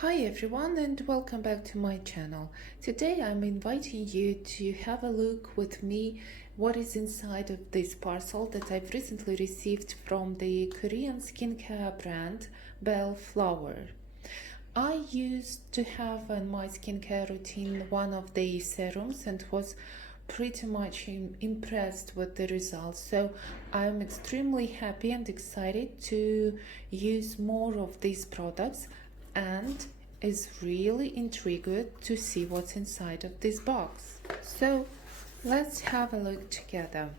Hi everyone and welcome back to my channel. Today I'm inviting you to have a look with me what is inside of this parcel that I've recently received from the Korean skincare brand Bellflower. I used to have in my skincare routine one of the serums and was pretty much impressed with the results, so I'm extremely happy and excited to use more of these products and is really intrigued to see what's inside of this box. So let's have a look together.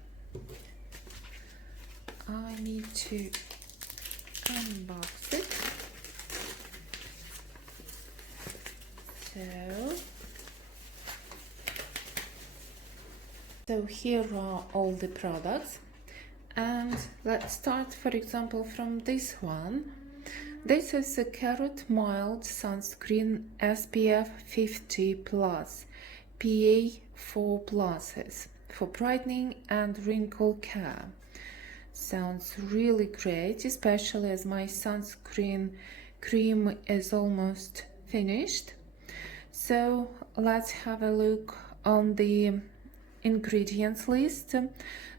I need to unbox it. So here are all the products, and let's start, for example, from this one. This is a Carrot Mild Sunscreen SPF 50+, PA4+, for brightening and wrinkle care. Sounds really great, especially as my sunscreen cream is almost finished. So let's have a look on the ingredients list.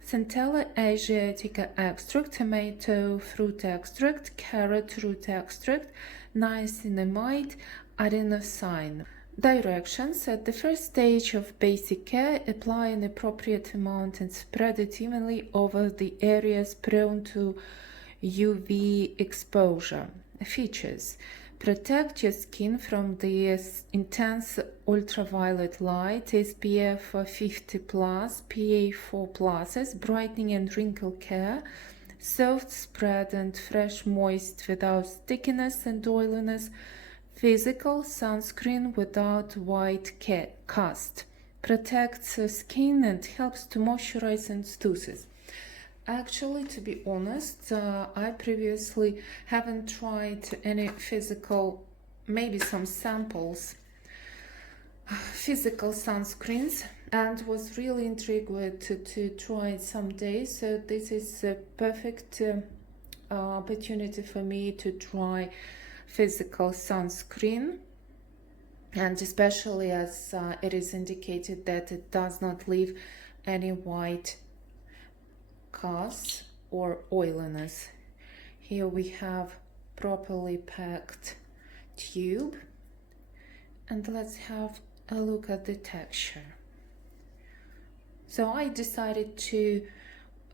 Centella Asiatica extract, tomato fruit extract, carrot root extract, niacinamide, adenosine. Directions: at the first stage of basic care, apply an appropriate amount and spread it evenly over the areas prone to UV exposure. Features: protect your skin from the intense ultraviolet light, SPF 50+, PA4+, brightening and wrinkle care, soft spread and fresh moist without stickiness and oiliness, physical sunscreen without white cast, protects skin and helps to moisturize and soothes. Actually, to be honest, I previously haven't tried any physical, maybe some samples, physical sunscreens, and was really intrigued to try it someday. So this is a perfect opportunity for me to try physical sunscreen, and especially as it is indicated that it does not leave any white cast or oiliness. Here we have properly packed tube, and let's have a look at the texture. So I decided to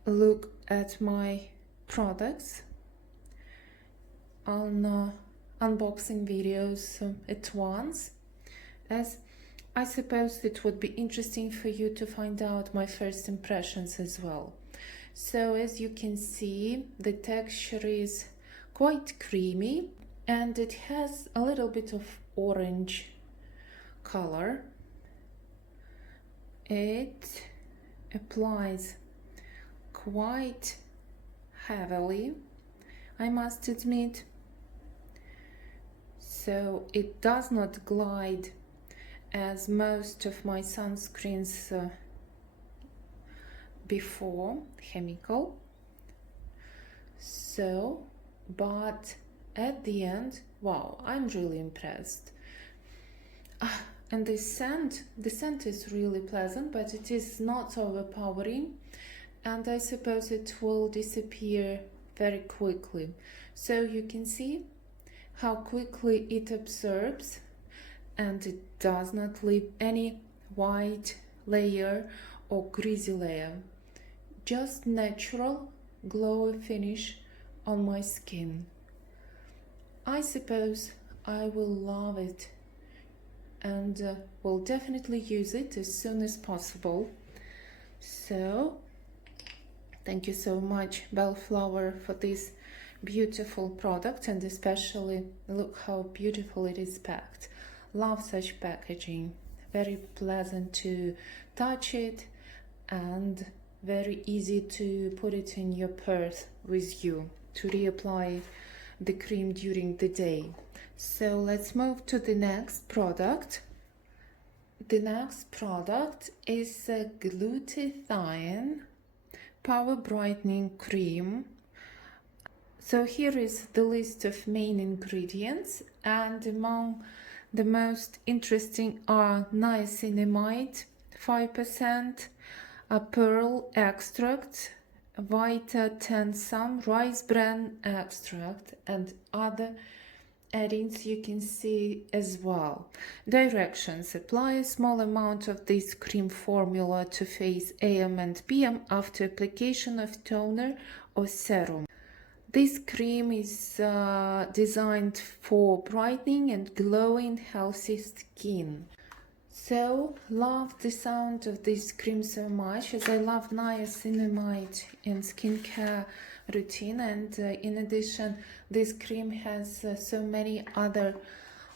look at my products on unboxing videos at once, as I suppose it would be interesting for you to find out my first impressions as well. So as you can see, the texture is quite creamy and it has a little bit of orange color. It applies quite heavily, I must admit. So it does not glide as most of my sunscreens before, chemical. So, but at the end, wow, I'm really impressed. And the scent is really pleasant, but it is not overpowering, and I suppose it will disappear very quickly. So you can see how quickly it absorbs, and it does not leave any white layer or greasy layer. Just natural glowy finish on my skin. I suppose I will love it and will definitely use it as soon as possible. So thank you so much, Bellflower, for this beautiful product, and especially look how beautiful it is packed. Love such packaging. Very pleasant to touch it and very easy to put it in your purse with you to reapply the cream during the day. So let's move to the next product. The next product is a Glutathione Power Brightening Cream. So here is the list of main ingredients, and among the most interesting are niacinamide 5%, a pearl extract, vita tensum, rice bran extract, and other add-ins you can see as well. Directions: apply a small amount of this cream formula to face AM and PM after application of toner or serum. This cream is designed for brightening and glowing healthy skin. So, love the sound of this cream so much, as I love niacinamide in skincare routine, and in addition this cream has so many other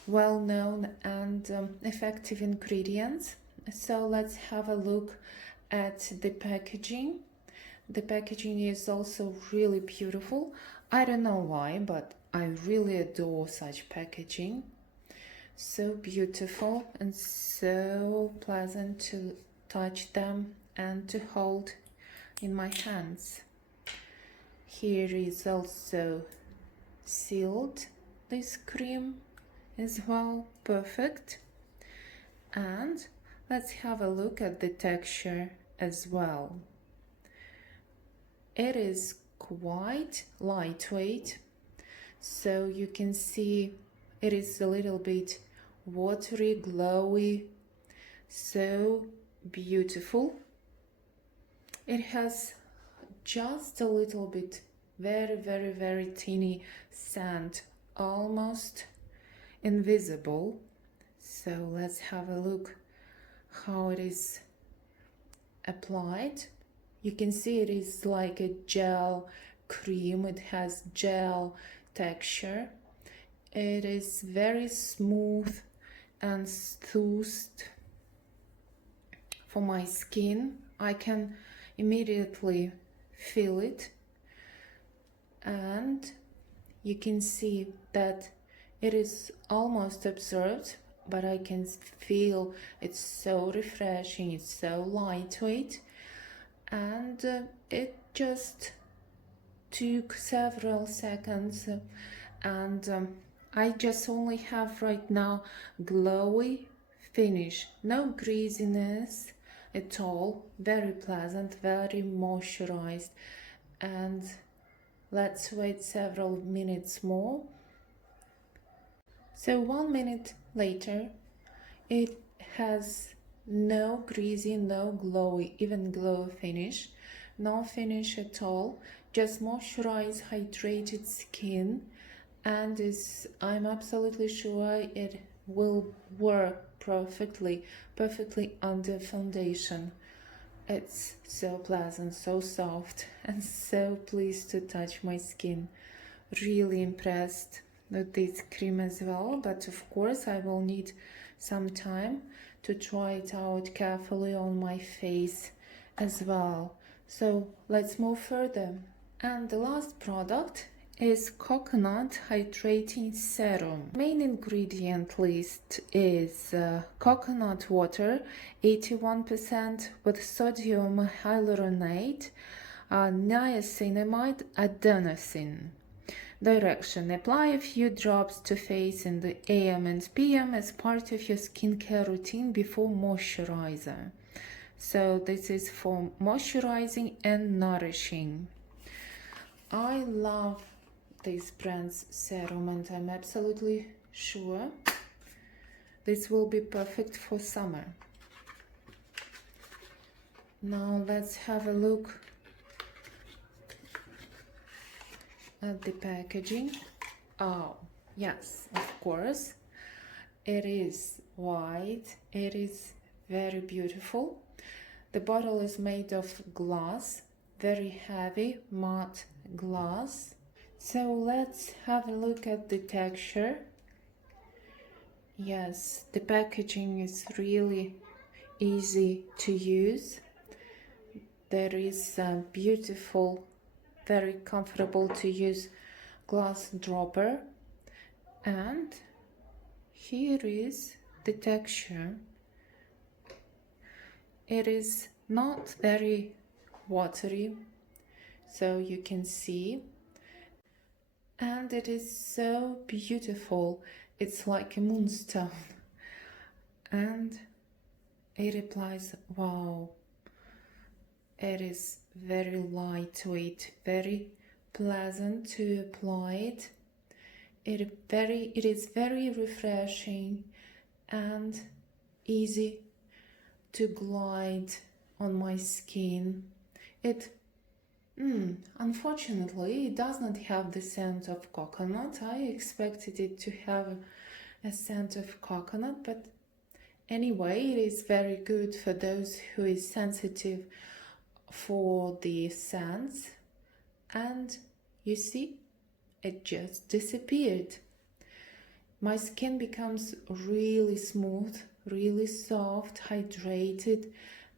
well-known and effective ingredients. So let's have a look at the packaging. The packaging is also really beautiful. I don't know why, but I really adore such packaging. So beautiful and so pleasant to touch them and to hold in my hands. Here is also sealed this cream as well, perfect. And let's have a look at the texture as well. It is quite lightweight, so you can see it is a little bit watery, glowy, so beautiful. It has just a little bit, very teeny scent, almost invisible. So let's have a look how it is applied. You can see it is like a gel cream. It has gel texture. It is very smooth and soothed for my skin. I can immediately feel it, and you can see that it is almost absorbed, but I can feel it's so refreshing, it's so lightweight, and it just took several seconds, and I just only have right now glowy finish, no greasiness at all, very pleasant, very moisturized. And let's wait several minutes more. So 1 minute later, it has no greasy, no glowy, even glow finish, no finish at all, just moisturized, hydrated skin, and I'm absolutely sure it will work perfectly under foundation. It's so pleasant, so soft, and so pleased to touch my skin. Really impressed with this cream as well, but of course I will need some time to try it out carefully on my face as well. So let's move further. And the last product is coconut hydrating serum. Main ingredient list is coconut water 81% with sodium hyaluronate, niacinamide, adenosine. Direction: apply a few drops to face in the AM and PM as part of your skincare routine before moisturizer. So this is for moisturizing and nourishing. I love this brand's serum, and I'm absolutely sure this will be perfect for summer. Now let's have a look at the packaging. Oh yes, of course, it is white, it is very beautiful. The bottle is made of glass, very heavy matte glass. So let's have a look at the texture. Yes, the packaging is really easy to use. There is a beautiful, very comfortable to use glass dropper, and here is the texture. It is not very watery, so you can see, and it is so beautiful. It's like a moonstone. And it applies, wow, it is very lightweight, very pleasant to apply it. It is very refreshing and easy to glide on my skin. Unfortunately, it does not have the scent of coconut. I expected it to have a scent of coconut, but anyway, it is very good for those who is sensitive for the scents. And you see, it just disappeared. My skin becomes really smooth, really soft, hydrated,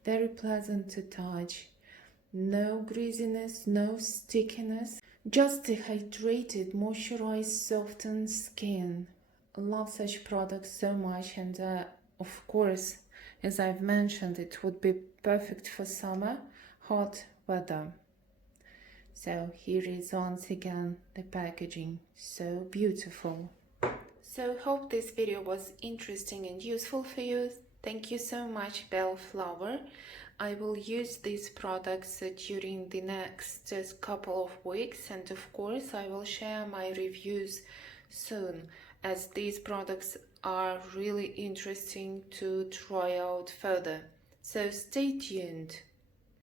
very pleasant to touch. No greasiness, no stickiness, just a hydrated, moisturized, softened skin. I love such products so much, and of course, as I've mentioned, it would be perfect for summer, hot weather. So here is once again the packaging, so beautiful. So hope this video was interesting and useful for you. Thank you so much, Bellflower. I will use these products during the next couple of weeks, and of course I will share my reviews soon, as these products are really interesting to try out further. So stay tuned.